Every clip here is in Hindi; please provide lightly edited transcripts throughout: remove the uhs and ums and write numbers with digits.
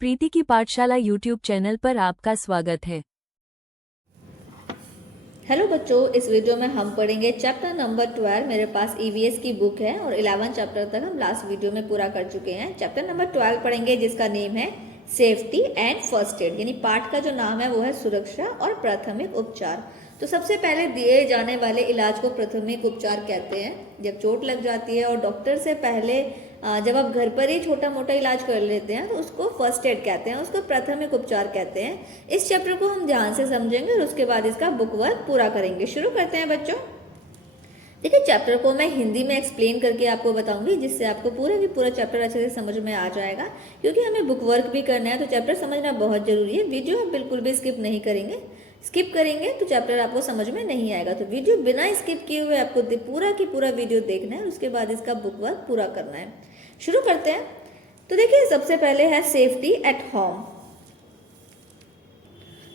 प्रीति की पाठशाला यूट्यूब चैनल पर आपका स्वागत है। हेलो बच्चों, इस वीडियो में हम पढ़ेंगे चैप्टर नंबर 12। मेरे पास ईवीएस की बुक है और 11 चैप्टर तक हम लास्ट वीडियो में पूरा कर चुके हैं। चैप्टर नंबर 12 पढ़ेंगे जिसका नेम है सेफ्टी एंड फर्स्ट एड, यानी पाठ का जो नाम है वो है सुरक्षा और प्राथमिक उपचार। तो सबसे पहले दिए जाने वाले इलाज को प्राथमिक उपचार कहते हैं। जब चोट लग जाती है और डॉक्टर से पहले जब आप घर पर ही छोटा मोटा इलाज कर लेते हैं तो उसको फर्स्ट एड कहते हैं, उसको प्राथमिक उपचार कहते हैं। इस चैप्टर को हम ध्यान से समझेंगे और उसके बाद इसका बुक वर्क पूरा करेंगे। शुरू करते हैं बच्चों। देखिए, चैप्टर को मैं हिंदी में एक्सप्लेन करके आपको बताऊंगी जिससे आपको पूरा की पूरा चैप्टर अच्छे से समझ में आ जाएगा, क्योंकि हमें बुक वर्क भी करना है तो चैप्टर समझना बहुत जरूरी है। वीडियो आप बिल्कुल भी स्किप नहीं करेंगे, स्किप करेंगे तो चैप्टर आपको समझ में नहीं आएगा। तो वीडियो बिना स्किप किए हुए आपको पूरा की पूरा वीडियो देखना है, उसके बाद इसका बुक वर्क पूरा करना है। शुरू करते हैं। तो देखिए, सबसे पहले है सेफ्टी एट होम।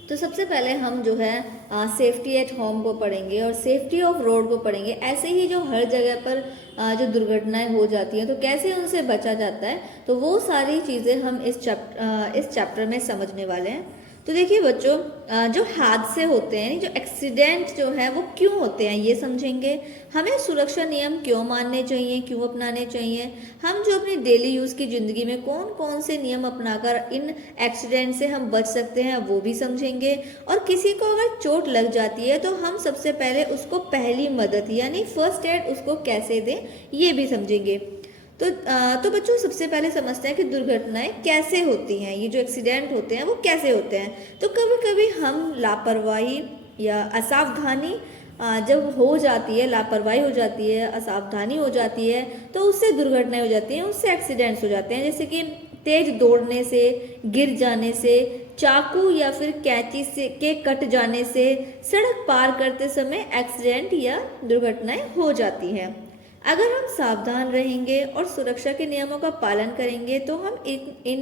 तो सबसे पहले हम जो है सेफ्टी एट होम को पढ़ेंगे और सेफ्टी ऑफ रोड को पढ़ेंगे। ऐसे ही जो हर जगह पर जो दुर्घटनाएं हो जाती हैं तो कैसे उनसे बचा जाता है, तो वो सारी चीज़ें हम इस चैप्टर में समझने वाले हैं। तो देखिए बच्चों, जो हादसे होते हैं, जो एक्सीडेंट जो है वो क्यों होते हैं ये समझेंगे। हमें सुरक्षा नियम क्यों मानने चाहिए, क्यों अपनाने चाहिए। हम जो अपनी डेली यूज़ की ज़िंदगी में कौन कौन से नियम अपनाकर इन एक्सीडेंट से हम बच सकते हैं वो भी समझेंगे। और किसी को अगर चोट लग जाती है तो हम सबसे पहले उसको पहली मदद यानी फर्स्ट एड उसको कैसे दें ये भी समझेंगे। तो बच्चों, सबसे पहले समझते हैं कि दुर्घटनाएं कैसे होती हैं, ये जो एक्सीडेंट होते हैं वो कैसे होते हैं। तो कभी कभी हम लापरवाही या असावधानी जब हो जाती है, लापरवाही हो जाती है, असावधानी हो जाती है, तो उससे दुर्घटनाएं हो जाती हैं, उससे एक्सीडेंट्स हो जाते हैं। जैसे कि तेज दौड़ने से, गिर जाने से, चाकू या फिर कैंची से के कट जाने से, सड़क पार करते समय एक्सीडेंट या दुर्घटनाएं हो जाती हैं। अगर हम सावधान रहेंगे और सुरक्षा के नियमों का पालन करेंगे तो हम इन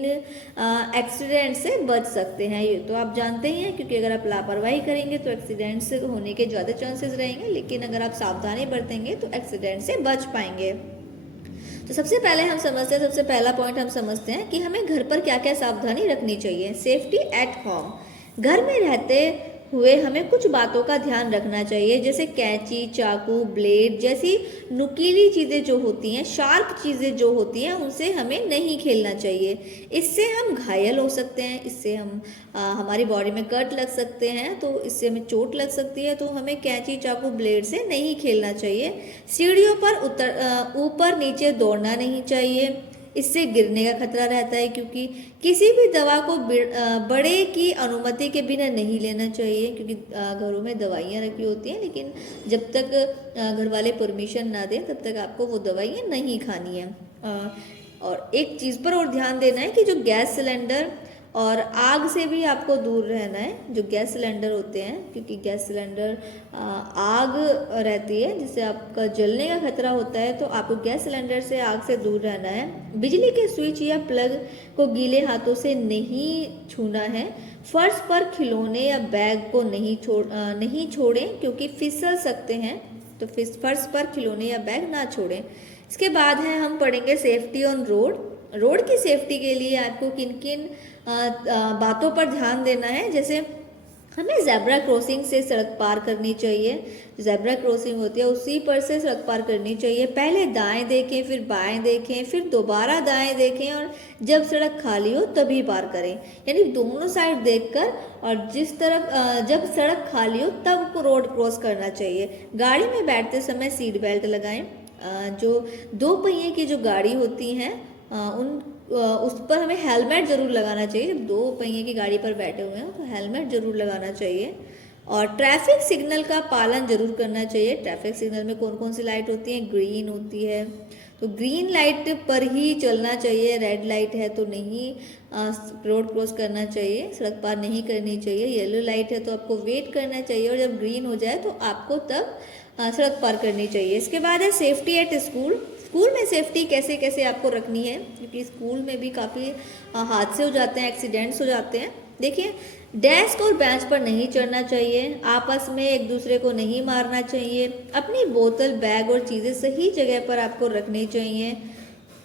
एक्सीडेंट से बच सकते हैं। ये तो आप जानते ही हैं, क्योंकि अगर आप लापरवाही करेंगे तो एक्सीडेंट से होने के ज़्यादा चांसेस रहेंगे, लेकिन अगर आप सावधानी बरतेंगे तो एक्सीडेंट से बच पाएंगे। तो सबसे पहले हम समझते हैं, सबसे पहला पॉइंट हम समझते हैं कि हमें घर पर क्या क्या सावधानी रखनी चाहिए। Safety at home. घर में रहते हुए हमें कुछ बातों का ध्यान रखना चाहिए, जैसे कैंची, चाकू, ब्लेड जैसी नुकीली चीज़ें जो होती हैं, शार्प चीज़ें जो होती हैं, उनसे हमें नहीं खेलना चाहिए। इससे हम घायल हो सकते हैं, इससे हम हमारी बॉडी में कट लग सकते हैं, तो इससे हमें चोट लग सकती है। तो हमें कैंची, चाकू, ब्लेड से नहीं खेलना चाहिए। सीढ़ियों पर ऊपर नीचे दौड़ना नहीं चाहिए, इससे गिरने का खतरा रहता है। क्योंकि किसी भी दवा को बड़े की अनुमति के बिना नहीं लेना चाहिए, क्योंकि घरों में दवाइयाँ रखी होती हैं, लेकिन जब तक घर वाले परमिशन ना दें तब तक आपको वो दवाइयाँ नहीं खानी है। और एक चीज़ पर और ध्यान देना है कि जो गैस सिलेंडर और आग से भी आपको दूर रहना है, जो गैस सिलेंडर होते हैं, क्योंकि गैस सिलेंडर आग रहती है जिससे आपका जलने का खतरा होता है। तो आपको गैस सिलेंडर से, आग से दूर रहना है। बिजली के स्विच या प्लग को गीले हाथों से नहीं छूना है। फर्श पर खिलौने या बैग को नहीं छोड़ें, क्योंकि फिसल सकते हैं। तो फर्श पर खिलौने या बैग ना छोड़ें। इसके बाद है हम पढ़ेंगे सेफ्टी ऑन रोड। रोड की सेफ्टी के लिए आपको किन किन बातों पर ध्यान देना है। जैसे हमें ज़ेब्रा क्रॉसिंग से सड़क पार करनी चाहिए। ज़ेब्रा क्रॉसिंग होती है उसी पर से सड़क पार करनी चाहिए। पहले दाएं देखें, फिर बाएं देखें, फिर दोबारा दाएं देखें, और जब सड़क खाली हो तभी पार करें। यानी दोनों साइड देखकर, और जिस तरफ जब सड़क खाली हो तब रोड क्रॉस करना चाहिए। गाड़ी में बैठते समय सीट बेल्ट लगाएं। जो दो पहिए की जो गाड़ी होती हैं उस पर हमें हेलमेट ज़रूर लगाना चाहिए। जब दो पहिए की गाड़ी पर बैठे हुए हैं तो हेलमेट ज़रूर लगाना चाहिए। और ट्रैफिक सिग्नल का पालन जरूर करना चाहिए। ट्रैफिक सिग्नल में कौन कौन सी लाइट होती है, ग्रीन होती है तो ग्रीन लाइट पर ही चलना चाहिए। रेड लाइट है तो नहीं रोड क्रॉस करना चाहिए, सड़क पार नहीं करनी चाहिए। येलो लाइट है तो आपको वेट करना चाहिए, और जब ग्रीन हो जाए तो आपको तब सड़क पार करनी चाहिए। इसके बाद है सेफ्टी एट स्कूल। स्कूल में सेफ्टी कैसे कैसे आपको रखनी है, क्योंकि स्कूल में भी काफ़ी हादसे हो जाते हैं, एक्सीडेंट्स हो जाते हैं। देखिए, डेस्क और बेंच पर नहीं चढ़ना चाहिए, आपस में एक दूसरे को नहीं मारना चाहिए, अपनी बोतल, बैग और चीज़ें सही जगह पर आपको रखनी चाहिए।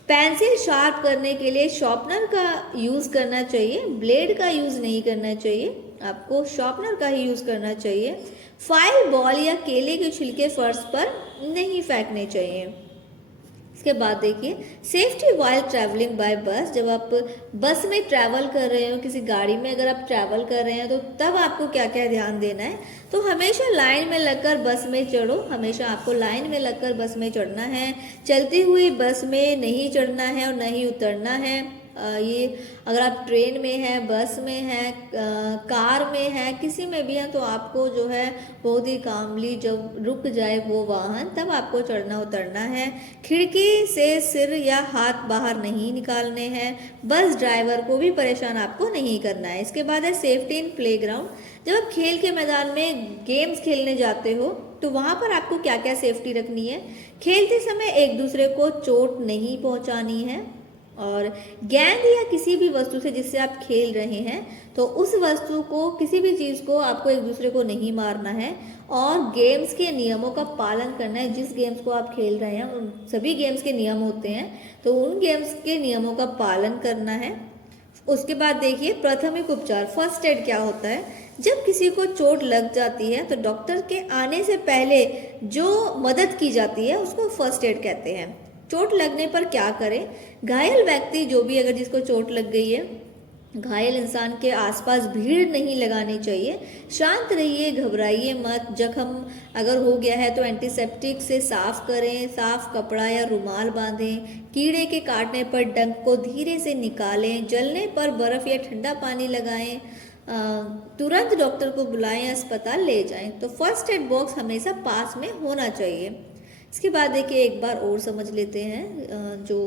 पेंसिल शार्प करने के लिए शॉर्पनर का यूज़ करना चाहिए, ब्लेड का यूज़ नहीं करना चाहिए, आपको शॉर्पनर का ही यूज़ करना चाहिए। फाइल बॉल या केले के छिलके फर्श पर नहीं फेंकने चाहिए। इसके बाद देखिए सेफ्टी वाइल ट्रैवलिंग बाय बस, जब आप बस में ट्रैवल कर रहे हो, किसी गाड़ी में अगर आप ट्रैवल कर रहे हैं तो तब आपको क्या क्या ध्यान देना है। तो हमेशा लाइन में लगकर बस में चढ़ो, हमेशा आपको लाइन में लगकर बस में चढ़ना है। चलती हुई बस में नहीं चढ़ना है और न ही उतरना है। ये अगर आप ट्रेन में हैं, बस में हैं, कार में हैं, किसी में भी हैं, तो आपको जो है बहुत ही कामली जब रुक जाए वो वाहन तब आपको चढ़ना उतरना है। खिड़की से सिर या हाथ बाहर नहीं निकालने हैं। बस ड्राइवर को भी परेशान आपको नहीं करना है। इसके बाद है सेफ्टी इन प्लेग्राउंड, जब आप खेल के मैदान में गेम्स खेलने जाते हो तो वहाँ पर आपको क्या क्या सेफ्टी रखनी है। खेलते समय एक दूसरे को चोट नहीं पहुँचानी है, और गेंद या किसी भी वस्तु से जिससे आप खेल रहे हैं तो उस वस्तु को, किसी भी चीज़ को आपको एक दूसरे को नहीं मारना है, और गेम्स के नियमों का पालन करना है। जिस गेम्स को आप खेल रहे हैं उन सभी गेम्स के नियम होते हैं, तो उन गेम्स के नियमों का पालन करना है। उसके बाद देखिए प्राथमिक उपचार, फर्स्ट एड क्या होता है। जब किसी को चोट लग जाती है तो डॉक्टर के आने से पहले जो मदद की जाती है उसको फर्स्ट एड कहते हैं। चोट लगने पर क्या करें। घायल व्यक्ति, जो भी अगर जिसको चोट लग गई है, घायल इंसान के आसपास भीड़ नहीं लगानी चाहिए। शांत रहिए, घबराइए मत। जख्म अगर हो गया है तो एंटीसेप्टिक से साफ करें, साफ कपड़ा या रुमाल बांधें। कीड़े के काटने पर डंक को धीरे से निकालें। जलने पर बर्फ या ठंडा पानी लगाएं। तुरंत डॉक्टर को बुलाएं, अस्पताल ले जाएं। तो फर्स्ट एड बॉक्स हमेशा पास में होना चाहिए। इसके बाद देखिए एक बार और समझ लेते हैं, जो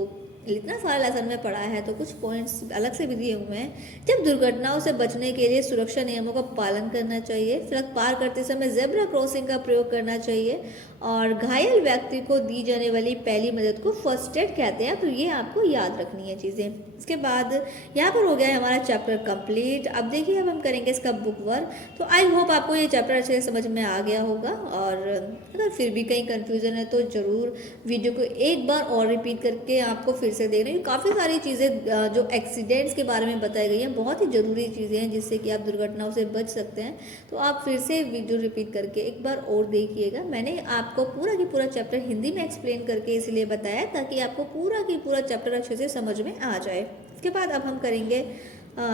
इतना सारा लेसन में पढ़ा है तो कुछ पॉइंट्स अलग से भी दिए हुए हैं। जब दुर्घटनाओं से बचने के लिए सुरक्षा नियमों का पालन करना चाहिए। सड़क पार करते समय जेब्रा क्रॉसिंग का प्रयोग करना चाहिए, और घायल व्यक्ति को दी जाने वाली पहली मदद को फर्स्ट एड कहते हैं। तो ये आपको याद रखनी है चीज़ें। इसके बाद यहाँ पर हो गया है हमारा चैप्टर कंप्लीट। अब देखिए अब हम करेंगे इसका बुक वर्क। तो आई होप आपको ये चैप्टर अच्छे से समझ में आ गया होगा, और अगर फिर भी कहीं कन्फ्यूज़न है तो ज़रूर वीडियो को एक बार और रिपीट करके आपको फिर से देख रही हूँ। काफ़ी सारी चीज़ें जो एक्सीडेंट्स के बारे में बताई गई हैं, बहुत ही ज़रूरी चीज़ें हैं जिससे कि आप दुर्घटनाओं से बच सकते हैं। तो आप फिर से वीडियो रिपीट करके एक बार और देखिएगा। मैंने आपको पूरा की पूरा चैप्टर हिंदी में एक्सप्लेन करके इसलिए बताया ताकि आपको पूरा की पूरा चैप्टर अच्छे से समझ में आ जाए। इसके बाद अब हम करेंगे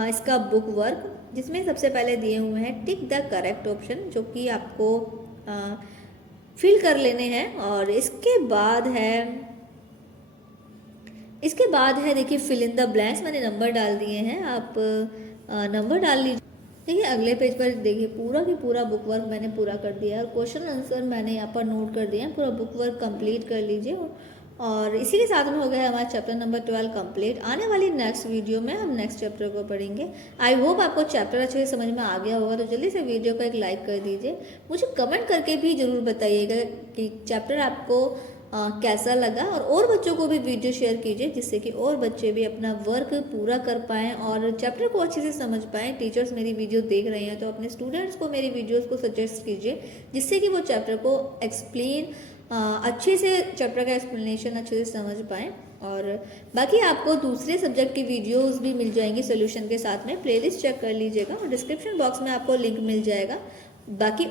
इसका बुक वर्क, जिसमें सबसे पहले दिए हुए हैं टिक द करेक्ट ऑप्शन, जो कि आपको फिल कर लेने हैं। और इसके बाद है देखिए फिल इन द ब्लैंक्स। मैंने नंबर डाल दिए हैं, आप नंबर डाल लीजिए। देखिए अगले पेज पर देखिए पूरा की पूरा बुक वर्क मैंने पूरा कर दिया है, और क्वेश्चन आंसर मैंने यहाँ पर नोट कर दिया है। पूरा बुक वर्क कंप्लीट कर लीजिए, और इसी के साथ में हो गया हमारा चैप्टर नंबर 12 कंप्लीट। आने वाली नेक्स्ट वीडियो में हम नेक्स्ट चैप्टर को पढ़ेंगे। आई होप आपको चैप्टर अच्छे से समझ में आ गया होगा। तो जल्दी से वीडियो को एक लाइक कर दीजिए। मुझे कमेंट करके भी ज़रूर बताइएगा कि चैप्टर आपको कैसा लगा, और बच्चों को भी वीडियो शेयर कीजिए, जिससे कि और बच्चे भी अपना वर्क पूरा कर पाएँ और चैप्टर को अच्छे से समझ पाएँ। टीचर्स मेरी वीडियो देख रहे हैं तो अपने स्टूडेंट्स को मेरी वीडियोस को सजेस्ट कीजिए, जिससे कि वो चैप्टर को एक्सप्लेन अच्छे से, चैप्टर का एक्सप्लेनेशन अच्छे से समझ पाएँ। और बाकी आपको दूसरे सब्जेक्ट की वीडियोस भी मिल जाएंगी सोल्यूशन के साथ में। प्लेलिस्ट चेक कर लीजिएगा, और डिस्क्रिप्शन बॉक्स में आपको लिंक मिल जाएगा बाकी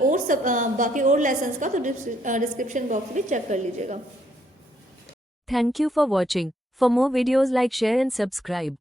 और लेसन्स का, तो डिस्क्रिप्शन बॉक्स भी चेक कर लीजिएगा। Thank you for watching. For more videos like, share and subscribe.